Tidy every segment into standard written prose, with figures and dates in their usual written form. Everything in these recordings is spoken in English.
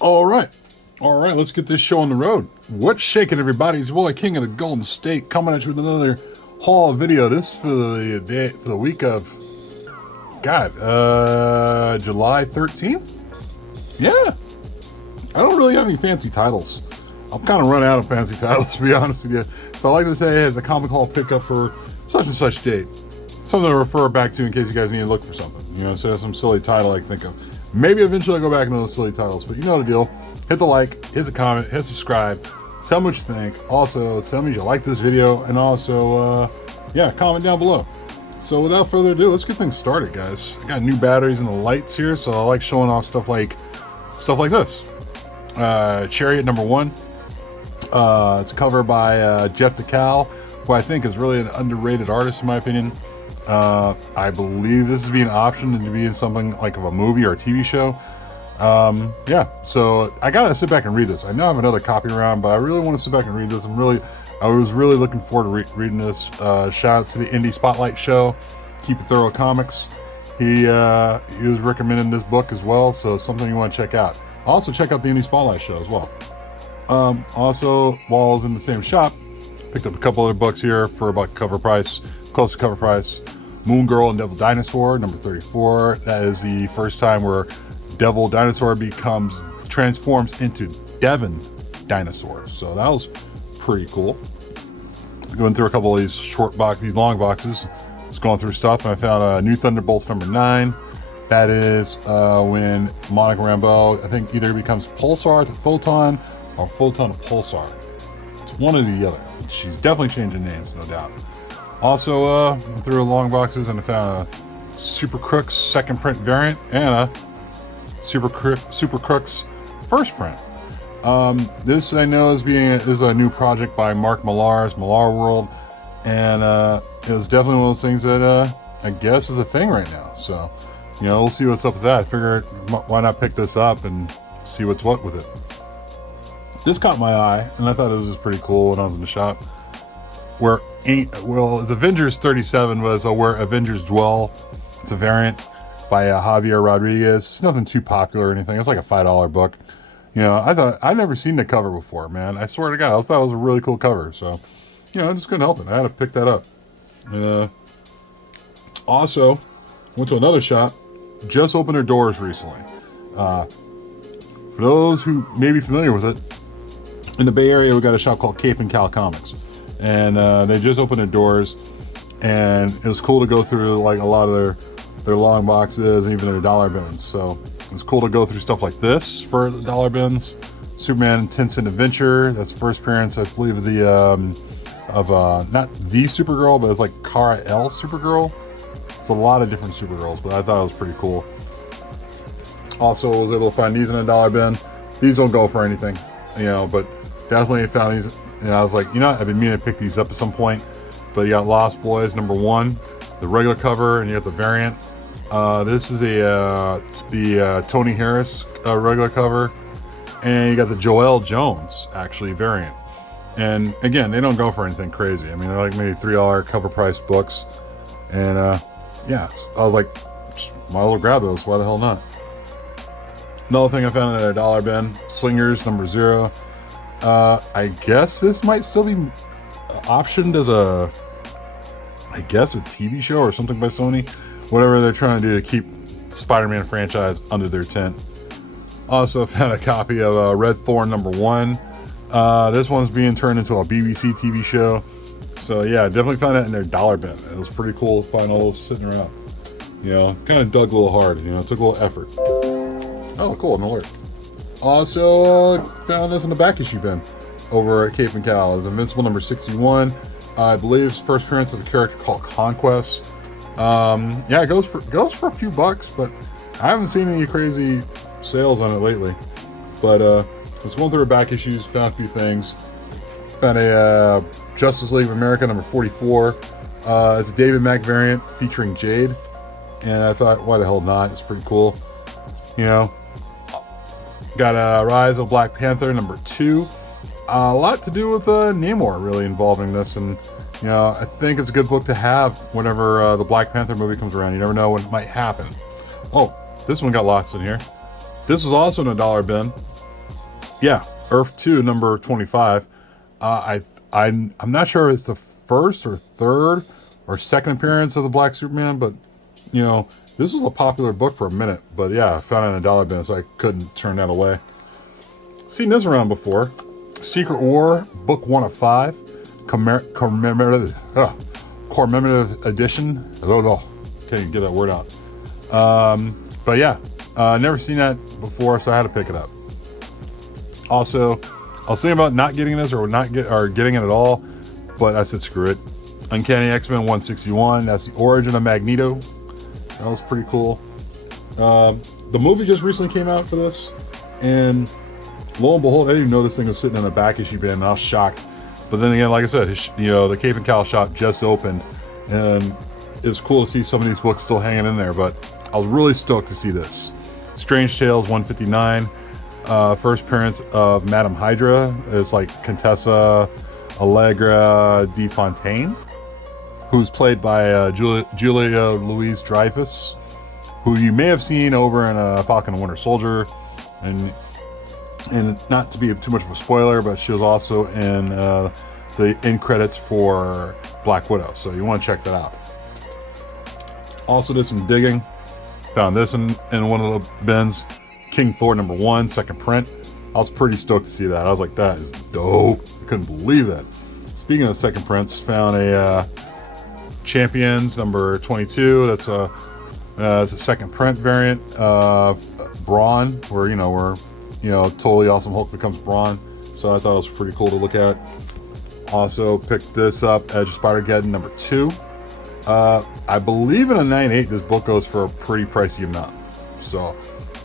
All right. All right, let's get this show on the road. What's shaking, everybody? It's your boy King of the Golden State coming at you with another haul video. This is for the day, for the week of July 13th. Yeah, I don't really have any fancy titles. I'm kind of run out of fancy titles, to be honest with you. So I like to say as a comic haul pickup for such and such date, something to refer back to in case you guys need to look for something. You know, so some silly title I can think of. Maybe eventually I'll go back into those silly titles, but you know the deal. Hit the like, hit the comment, hit subscribe. Tell me what you think. Also, tell me if you like this video, and also, comment down below. So without further ado, let's get things started, guys. I got new batteries and the lights here, so I like showing off stuff like this. Chariot #1. It's a cover by Jeff DeCal, who I think is really an underrated artist in my opinion. I believe this is being optioned to be in something like of a movie or a TV show. So I gotta sit back and read this. I know I have another copy around, but I really want to sit back and read this. I was really looking forward to reading this. Shout out to the Indie Spotlight show, Keep It Thorough Comics. He was recommending this book as well, so it's something you want to check out. Also check out the Indie Spotlight show as well. Also, while I was in the same shop, picked up a couple other books here for about cover price, close to cover price. Moon Girl and Devil Dinosaur, number 34. That is the first time where Devil Dinosaur transforms into Devon Dinosaur. So that was pretty cool. Going through a couple of these long boxes, just going through stuff, and I found New Thunderbolts number 9. That is when Monica Rambeau, I think, either becomes Pulsar to Photon or Photon to Pulsar. It's one or the other. She's definitely changing names, no doubt. Also, went through long boxes and I found a Super Crooks second print variant and a Super Crooks first print. This I know is a new project by Mark Millar's Millar World, and it was definitely one of those things that I guess is a thing right now. So, you know, we'll see what's up with that. I figured why not pick this up and see what's what with it. This caught my eye, and I thought this was pretty cool when I was in the shop. It's Avengers 37 was Where Avengers Dwell. It's a variant by Javier Rodriguez. It's nothing too popular or anything. It's like a $5 book. You know, I'd never seen the cover before, man. I swear to God, I thought it was a really cool cover. So, you know, I just couldn't help it. I had to pick that up. And also, went to another shop. Just opened their doors recently. For those who may be familiar with it, in the Bay Area, we got a shop called Cape and Cal Comics. And they just opened their doors, and it was cool to go through like a lot of their long boxes and even their dollar bins. So it's cool to go through stuff like this for the dollar bins. Superman 10-Cent Adventure, that's the first appearance, I believe, of not the Supergirl, but it's like Kara L Supergirl. It's a lot of different Supergirls, but I thought it was pretty cool. Also, I was able to find these in a dollar bin. These don't go for anything, you know, but definitely found these. And I was like, you know, I've been meaning to pick these up at some point. But you got Lost Boys #1, the regular cover, and you got the variant. This is the Tony Harris regular cover, and you got the Joelle Jones actually variant. And again, they don't go for anything crazy. I mean, they're like maybe $3 cover price books. And I was like, might as well grab those. Why the hell not? Another thing I found in a dollar bin: Slingers #0. I guess this might still be optioned as a TV show or something by Sony. Whatever they're trying to do to keep the Spider-Man franchise under their tent. Also found a copy of Red Thorn #1. This one's being turned into a BBC TV show. So yeah, definitely found it in their dollar bin. It was pretty cool to find all those sitting around. You know, kind of dug a little hard. You know, it took a little effort. Oh, cool, an alert. Also, found this in the back issue bin over at Cape and Cal. It's Invincible #61. I believe it's first appearance of a character called Conquest. It goes for a few bucks, but I haven't seen any crazy sales on it lately. But was going through the back issues, found a few things. Found a Justice League of America #44. It's a David Mack variant featuring Jade, and I thought, why the hell not? It's pretty cool, you know. Got a Rise of Black Panther #2. A lot to do with Namor really involving this, and you know, I think it's a good book to have whenever the Black Panther movie comes around. You never know what might happen. Oh, this one got lost in here. This was also in a dollar bin. yeah, Earth 2, number 25. I'm not sure if it's the first or third or second appearance of the Black Superman, but you know, this was a popular book for a minute. But yeah, I found it in a dollar bin, so I couldn't turn that away. Seen this around before. Secret War, book 1 of 5, commemorative edition. Oh, can't even get that word out. But yeah, never seen that before, so I had to pick it up. Also, I was thinking about not getting this or getting it at all, but I said screw it. Uncanny X-Men 161. That's the origin of Magneto. That was pretty cool. The movie just recently came out for this, and lo and behold, I didn't even know this thing was sitting in a back issue bin, and I was shocked. But then again, like I said, the Cape and Cowl shop just opened, and it's cool to see some of these books still hanging in there. But I was really stoked to see this. Strange Tales 159. First appearance of Madame Hydra. It's like Contessa Allegra de Fontaine, who's played by Julia Louis-Dreyfus, who you may have seen over in Falcon and Winter Soldier, and not to be too much of a spoiler, but she was also in the end credits for Black Widow, so you want to check that out. Also did some digging, found this in one of the bins. King Thor number 1, second print. I was pretty stoked to see that. I was like, that is dope. I couldn't believe that. Speaking of second prints, found a Champions number 22. That's it's a second print variant of Brawn, where Totally Awesome Hulk becomes Brawn. So I thought it was pretty cool to look at. Also picked this up, Edge of Spider-Geddon number 2. I believe in a 9.8 this book goes for a pretty pricey amount. So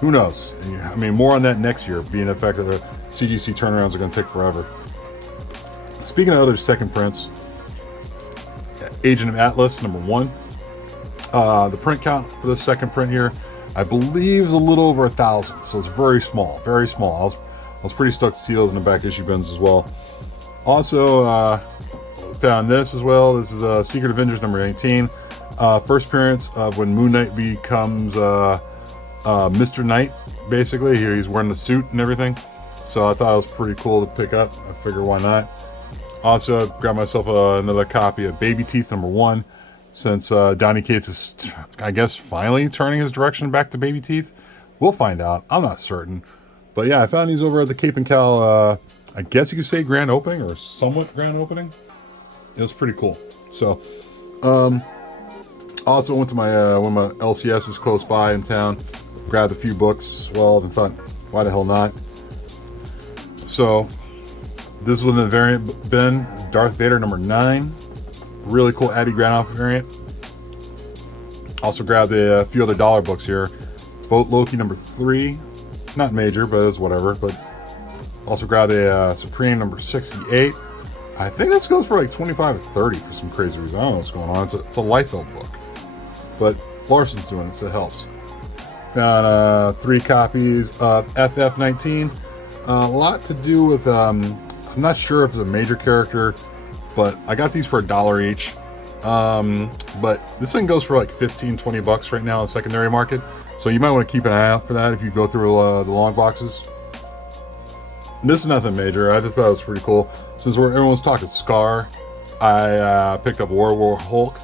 who knows? I mean, more on that next year, being the fact that the CGC turnarounds are going to take forever. Speaking of other second prints, Agent of Atlas number 1. The print count for the second print here, I believe, is a little over 1,000, so it's very small, very small. I was pretty stoked to see those in the back issue bins as well. Also found this as well. This is Secret Avengers number 18. First appearance of when Moon Knight becomes Mr. Knight, basically. He's wearing the suit and everything, so I thought it was pretty cool to pick up. I figured, why not? Also grabbed myself another copy of Baby Teeth number 1, since Donny Cates is, I guess, finally turning his direction back to Baby Teeth. We'll find out. I'm not certain. But yeah, I found these over at the Cape and Cowl, I guess you could say grand opening, or somewhat grand opening. It was pretty cool. So, also went to my one of my LCSs close by in town, grabbed a few books, and thought, why the hell not? So, this was in the variant bin, Darth Vader number 9. Really cool Eddie Granoff variant. Also grabbed a few other dollar books here. Vote Loki number 3. Not major, but it's whatever. But also grabbed a Supreme number 68. I think this goes for like 25 or 30 for some crazy reason. I don't know what's going on. It's a Liefeld book. But Larson's doing it, so it helps. Found 3 copies of FF19. A lot to do with, I'm not sure if it's a major character, but I got these for $1 each. But this thing goes for like 15, 20 bucks right now in the secondary market. So you might want to keep an eye out for that if you go through the long boxes. This is nothing major. I just thought it was pretty cool. Since everyone's talking Scar, I picked up World War Hulk.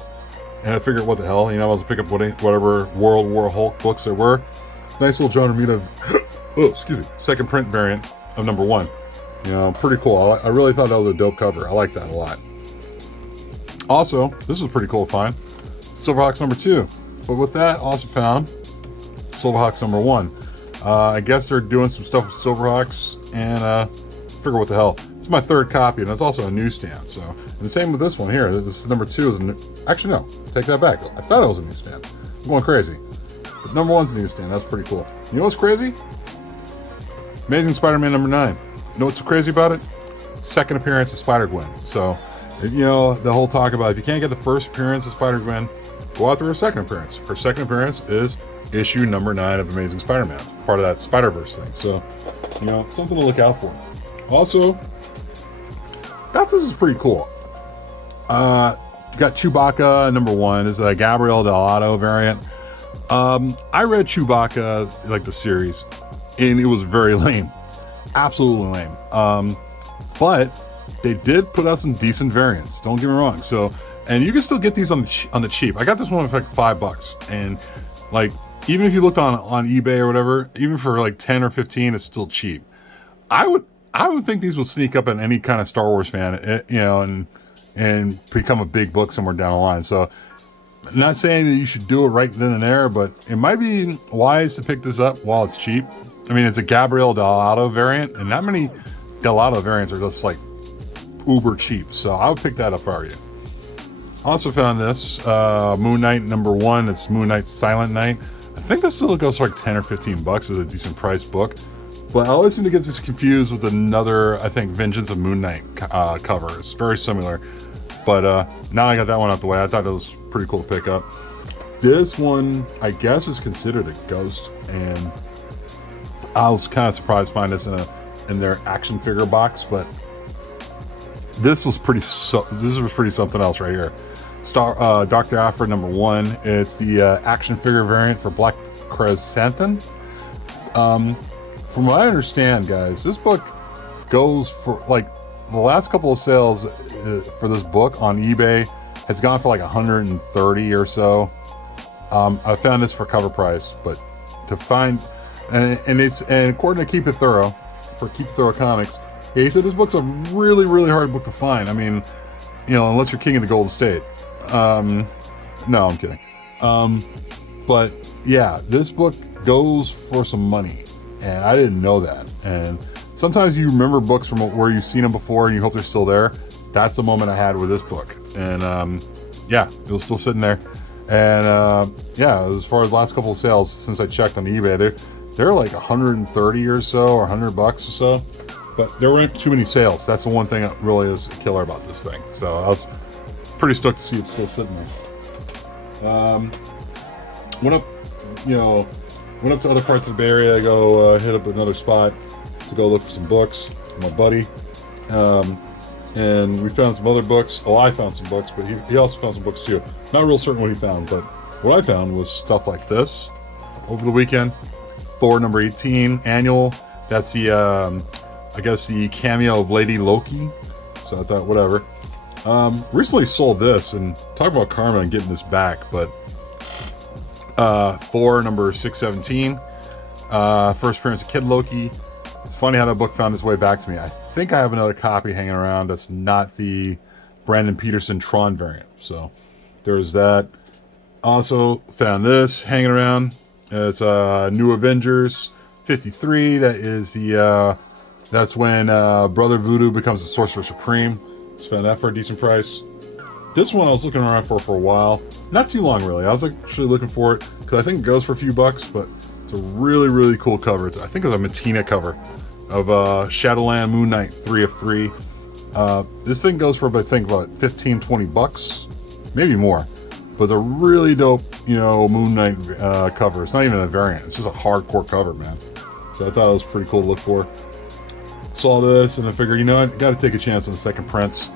And I figured, what the hell, I was to pick up whatever World War Hulk books there were. Nice little John Romita, second print variant of number 1. Pretty cool. I really thought that was a dope cover. I like that a lot. Also, this is pretty cool find. Silverhawks number 2. But with that, also found Silverhawks number 1. I guess they're doing some stuff with Silverhawks, and figure what the hell. It's my 3rd copy, and it's also a newsstand. So, and the same with this one here. This is number 2 actually, no, take that back. I thought it was a newsstand. I'm going crazy. But number 1's a newsstand. That's pretty cool. You know what's crazy? Amazing Spider-Man number 9. You know what's so crazy about it? Second appearance of Spider-Gwen. So, the whole talk about if you can't get the first appearance of Spider-Gwen, go out through her second appearance. Her second appearance is issue number 9 of Amazing Spider-Man, part of that Spider-Verse thing. So, something to look out for. Also, thought this is pretty cool. Got Chewbacca number 1. This is a Gabriel Delgado variant. I read Chewbacca, like the series, and it was very lame. absolutely lame. But they did put out some decent variants. Don't get me wrong. So, and you can still get these on the cheap. I got this one for like $5, and like even if you looked on eBay or whatever, even for like 10 or 15, it's still cheap. I would think these will sneak up on any kind of Star Wars fan, you know, and become a big book somewhere down the line. So, I'm not saying that you should do it right then and there, but it might be wise to pick this up while it's cheap. I mean, it's a Gabriel Delato variant, and not many Delato variants are just like uber cheap. So I would pick that up if I were you. Also found this Moon Knight #1. It's Moon Knight Silent Night. I think this still goes for like 10 or 15 bucks. It's a decent price book. But I always seem to get this confused with another, I think, Vengeance of Moon Knight cover. It's very similar. But now I got that one out the way. I thought it was pretty cool to pick up. This one, I guess, is considered a ghost. And I was kind of surprised to find this in their action figure box. But this was pretty something else right here. Dr. Aphra #1. It's the action figure variant for Black Chrysanthemum. From what I understand, guys, this book goes for like the last couple of sales for this book on eBay has gone for like 130 or so. I found this for cover price, but to find and according to Keep It Thorough for Keep It Thorough Comics, he said this book's a really, really hard book to find. I mean, you know, unless you're king of the Golden State. No, I'm kidding. But yeah, this book goes for some money, and I didn't know that. And sometimes you remember books from where you've seen them before and you hope they're still there. That's the moment I had with this book. And yeah, it was still sitting there. And yeah, as far as the last couple of sales since I checked on eBay, they're like 130 or so, or $100 or so. But there weren't too many sales. That's the one thing that really is a killer about this thing. So I was pretty stoked to see it still sitting there. Went up to other parts of the Bay Area. I go hit up another spot to go look for some books with my buddy. And we found some other books. Oh, I found some books, but he also found some books too. Not real certain what he found, but what I found was stuff like this over the weekend. Thor #18 annual. That's the I guess the cameo of Lady Loki. So I thought, whatever. Recently sold this, and talk about karma and getting this back, but Thor #617, first appearance of Kid Loki. It's funny how that book found its way back to me. I think I have another copy hanging around that's not the Brandon Peterson Tron variant. So there's that. Also found this hanging around. It's New Avengers 53. That is the that's when Brother Voodoo becomes the Sorcerer Supreme. Just found that for a decent price. This one I was looking around for a while. Not too long, really. I was actually looking for it because I think it goes for a few bucks, but it's a really, really cool cover. I think it's a Matina cover of Shadowland Moon Knight 3 of 3. This thing goes for, I think, about 15, 20 bucks, maybe more. But it's a really dope, you know, Moon Knight cover. It's not even a variant. It's just a hardcore cover, man. So I thought it was pretty cool to look for. Saw this and I figured, you know, I got to take a chance on the second prints.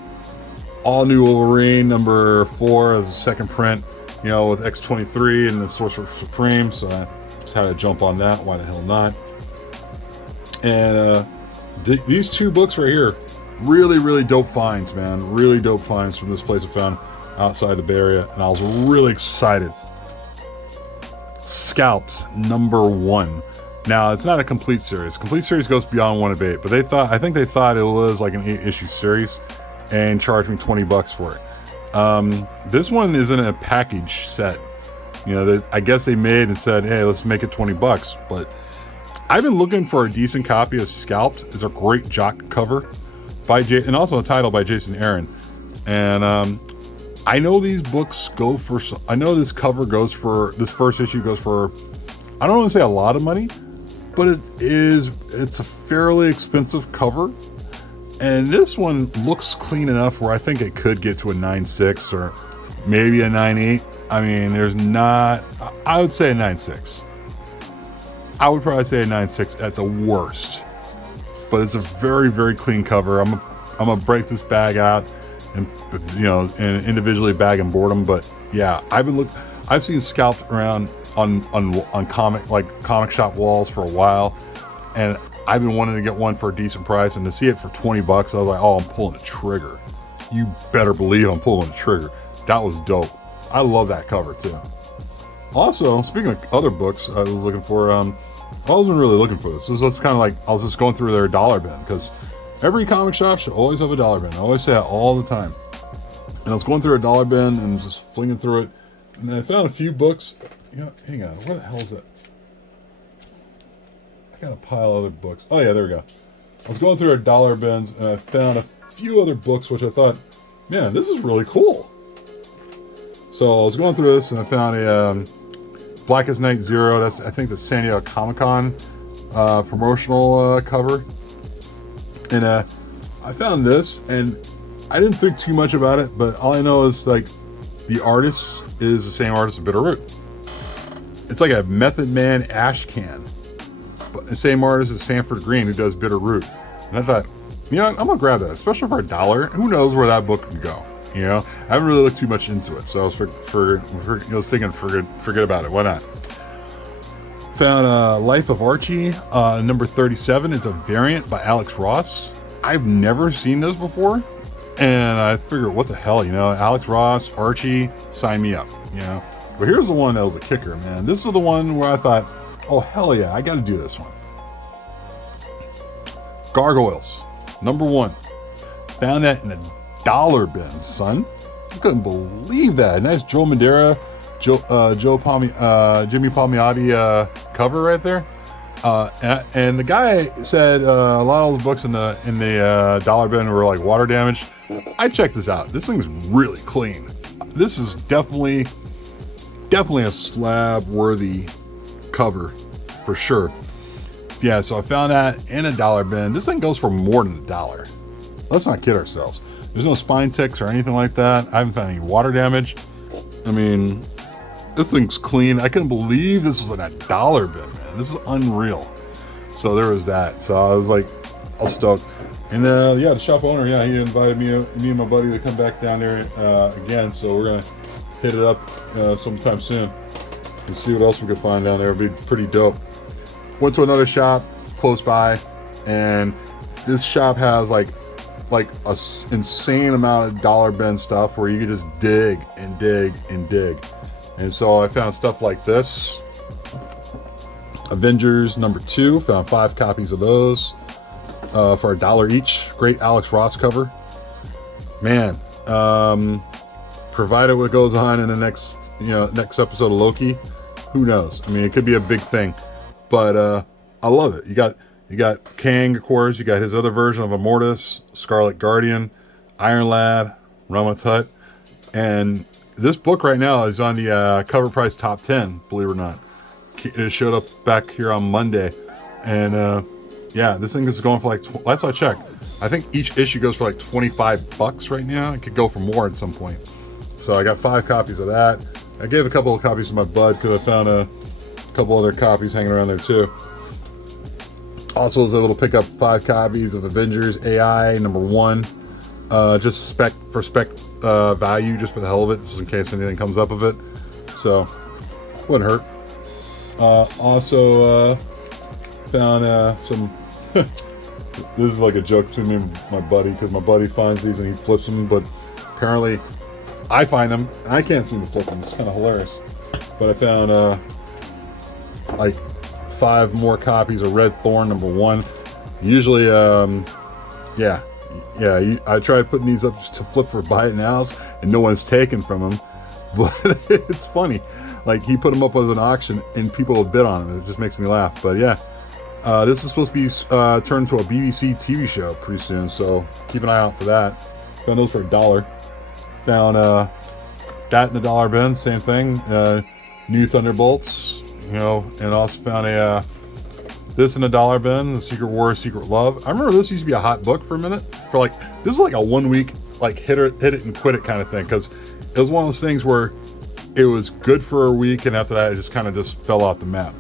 All new Wolverine #4 as a second print, you know, with X-23 and the Sorcerer Supreme. So I just had to jump on that. Why the hell not? And these two books right here, really, really dope finds, man. Really dope finds from this place I found outside the Bay Area, and I was really excited. Scalped #1. Now, it's not a complete series. Complete series goes beyond 1 of 8, but I think they thought it was like an 8-issue series and charged me 20 bucks for it. This one is in a package set. You know, I guess they made and said, hey, let's make it 20 bucks. But I've been looking for a decent copy of Scalped. It's a great jock cover by and also a title by Jason Aaron. And I know these books go for, I know this cover goes for, this first issue goes for, I don't want to say a lot of money, but it's a fairly expensive cover. And this one looks clean enough where I think it could get to a 9.6 or maybe a 9.8. I mean, there's not, I would say a 9.6. I would probably say a 9.6 at the worst. But it's a very, very clean cover. I'm gonna break this bag out and, you know, and individually bag and board them. But yeah, I've seen Scalped around on comic shop walls for a while, and I've been wanting to get one for a decent price, and to see it for 20 bucks, I was like, oh, I'm pulling the trigger. You better believe I'm pulling the trigger. That was dope. I love that cover too. Also, speaking of other books I was looking for, I wasn't really looking for this. This was kind of like, I was just going through their dollar bin, because every comic shop should always have a dollar bin. I always say that all the time. And I was going through a dollar bin and just flinging through it, and I found a few books. You know, hang on, where the hell is it? I got a pile of other books. Oh yeah, there we go. I was going through our dollar bins and I found a few other books which I thought, man, this is really cool. So I was going through this and I found a Blackest Night Zero. That's, I think, the San Diego Comic-Con promotional cover. And I found this, and I didn't think too much about it, but all I know is, like, the artist is the same artist as Bitterroot. It's like a Method Man ash can, but the same artist as Sanford Green, who does Bitterroot. And I thought, you know, I'm gonna grab that, especially for $1. Who knows where that book can go? You know, I haven't really looked too much into it, so I was thinking, forget about it. Why not? Found Life of Archie, number 37. It's a variant by Alex Ross. I've never seen this before, and I figured, what the hell, you know, Alex Ross, Archie, sign me up, you know. But here's the one that was a kicker, man. This is the one where I thought, oh hell yeah, I got to do this one. Gargoyles, number 1. Found that in a dollar bin, son. I couldn't believe that. Nice Joe Madeira, Jimmy Palmiotti cover right there. And the guy said a lot of the books in the dollar bin were like water damaged. I checked this out. This thing's really clean. This is definitely a slab worthy cover for sure. Yeah, so I found that in a dollar bin. This thing goes for more than $1. Let's not kid ourselves. There's no spine ticks or anything like that. I haven't found any water damage. I mean, this thing's clean. I couldn't believe this was in a dollar bin, man. This is unreal. So there was that. So I was like, all stoked. And yeah, the shop owner, yeah, he invited me and my buddy to come back down there again. So we're gonna hit it up sometime soon and see what else we could find down there. It'd be pretty dope. Went to another shop close by, and this shop has like a insane amount of dollar bin stuff where you can just dig and dig and dig. And so I found stuff like this. Avengers number 2, found 5 copies of those for $1 each. Great Alex Ross cover. Man, provided what goes on in the next episode of Loki, who knows? I mean, it could be a big thing, but I love it. You got Kang, of course. You got his other version of Immortus, Scarlet Guardian, Iron Lad, Rama Tut, and this book right now is on the cover price top 10. Believe it or not, it showed up back here on Monday, and yeah, this thing is going for like last I checked, I think each issue goes for like $25 right now. It could go for more at some point. So I got 5 copies of that. I gave a couple of copies to my bud because I found a couple other copies hanging around there too. Also was able to pick up 5 copies of Avengers AI number 1, just spec value, just for the hell of it, just in case anything comes up of it. So wouldn't hurt. Also found some. This is like a joke between me and my buddy, because my buddy finds these and he flips them, but apparently I find them and I can't seem to flip them. It's kind of hilarious. But I found like 5 more copies of Red Thorn number 1. Usually, I tried putting these up to flip for buy it nows, and no one's taken from him. But it's funny, like he put them up as an auction, and people will bid on them. It just makes me laugh. But yeah, this is supposed to be turned into a BBC TV show pretty soon, so keep an eye out for that. Found those for $1. Found that in the dollar bin, same thing. New Thunderbolts. You know, and also found this in a dollar bin, The Secret War, Secret Love. I remember this used to be a hot book for a minute. For like, this is like a 1 week, like hit it and quit it kind of thing, because it was one of those things where it was good for a week, and after that, it just kind of just fell off the map.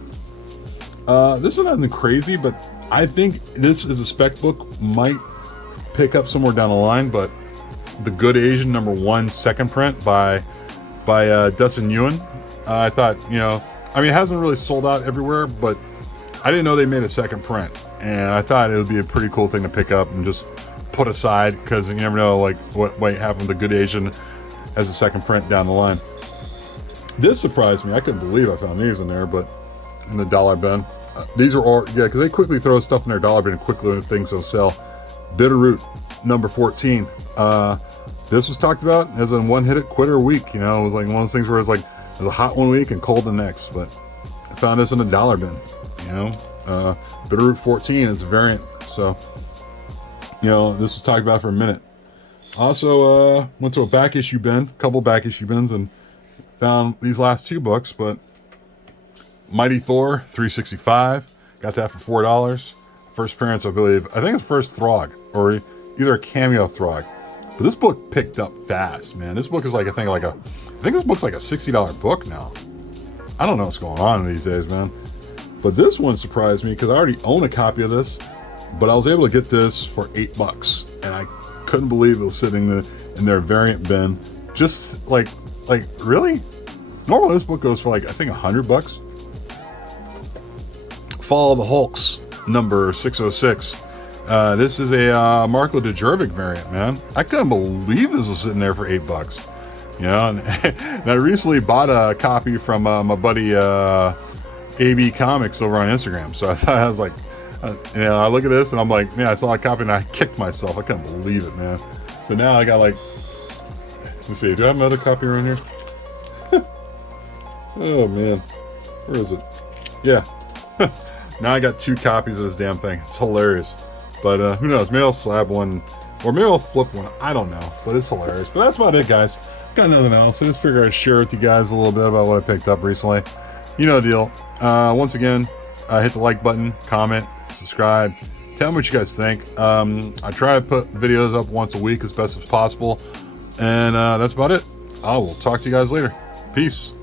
This is nothing crazy, but I think this is a spec book, might pick up somewhere down the line. But The Good Asian number 1 second print by Dustin Nguyen. I thought, you know, I mean, it hasn't really sold out everywhere, but I didn't know they made a second print, and I thought it would be a pretty cool thing to pick up and just put aside, because you never know like what might happen with the Good Asian as a second print down the line. This surprised me. I couldn't believe I found these in there, but in the dollar bin. These are all, yeah, because they quickly throw stuff in their dollar bin quickly when things don't sell. Bitterroot number 14. This was talked about as a one-hit quitter week. You know, it was like one of those things where it's like it was a hot one week and cold the next. But I found this in the dollar bin. You know, Bitterroot 14 is a variant. So, you know, this was talked about for a minute. Also, went to a back issue bin, couple back issue bins, and found these last two books. But Mighty Thor 365, got that for $4. First appearance, I believe. I think it's first Throg, or either a cameo Throg. But this book picked up fast, man. This book is like, I think this book's like a $60 book now. I don't know what's going on these days, man. But this one surprised me because I already own a copy of this, but I was able to get this for $8, and I couldn't believe it was sitting in their variant bin. Just like really? Normally this book goes for like, I think $100. Fall of the Hulks number 606. This is a Marco Djurjevic variant, man. I couldn't believe this was sitting there for $8. You know, and I recently bought a copy from my buddy AB Comics over on Instagram. So I thought, I was like, you know, I look at this and I'm like, man, I saw a copy and I kicked myself. I couldn't believe it, man. So now I got like, let's see, do I have another copy around here? Oh man, where is it? Yeah. Now I got 2 copies of this damn thing. It's hilarious. But who knows? Maybe I'll slab one, or maybe I'll flip one. I don't know. But it's hilarious. But that's about it, guys. Got nothing else. I just figured I'd share with you guys a little bit about what I picked up recently. You know the deal. Once again, hit the like button, comment, subscribe. Tell me what you guys think. I try to put videos up once a week as best as possible. And that's about it. I will talk to you guys later. Peace.